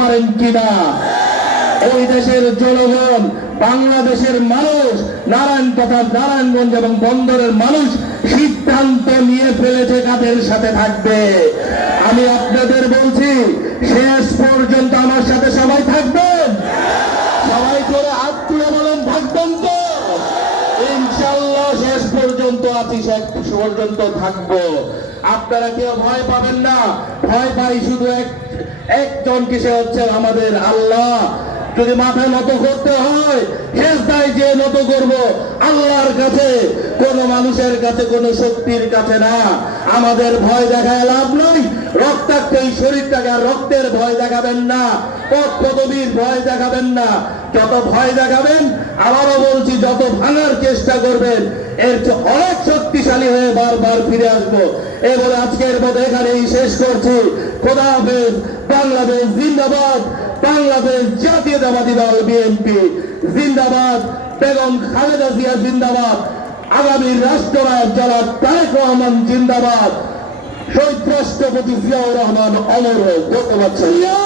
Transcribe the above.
পারেন কিনা? ওই দেশের জনগণ, বাংলাদেশের মানুষ, নারায়ণগঞ্জ এবং বন্দরের মানুষ সিদ্ধান্ত নিয়ে ফেলেছে কাদের সাথে থাকবে। আমি আপনাদের বলছি, শেষ পর্যন্ত আমার সাথে সবাই থাকবেন। সবাই করে হাত তুলে বলেন, থাকবেন তো? ইনশাআল্লাহ শেষ পর্যন্ত আছি, শেষ পর্যন্ত থাকবো। আপনারা কেউ ভয় পাবেন না। ভয় পাই শুধু একজন, কিসে হচ্ছে আমাদের আল্লাহ। যদি মাথা নত করতে হয়, সেজদায় যে নত করব আল্লাহর কাছে, কোন মানুষের কাছে, কোন শক্তির কাছে না। আমাদের ভয় দেখায় লাভ নাই। রক্তাক্ত এই শরীরটাকে আর রক্তের ভয় দেখাবেন না, পদ পদবীর ভয় দেখাবেন না। যত ভয় দেখাবেন, আবারও বলছি, যত ভাঙার চেষ্টা করবেন, এর অনেক শক্তিশালী হয়ে বারবার ফিরে আসবো। এই বলে আজকের মতো এখানেই শেষ করছি। খোদা হাফেজ। বাংলাদেশ জিন্দাবাদ। বাংলাদেশ জাতীয়তাবাদী দল বিএনপি জিন্দাবাদ। বেগম খালেদা জিয়া জিন্দাবাদ। আগামী রাষ্ট্রনায়ক জনাব তারেক রহমান জিন্দাবাদ। শহীদ রাষ্ট্রপতি জিয়াউর রহমান অমর হোক। ধন্যবাদ।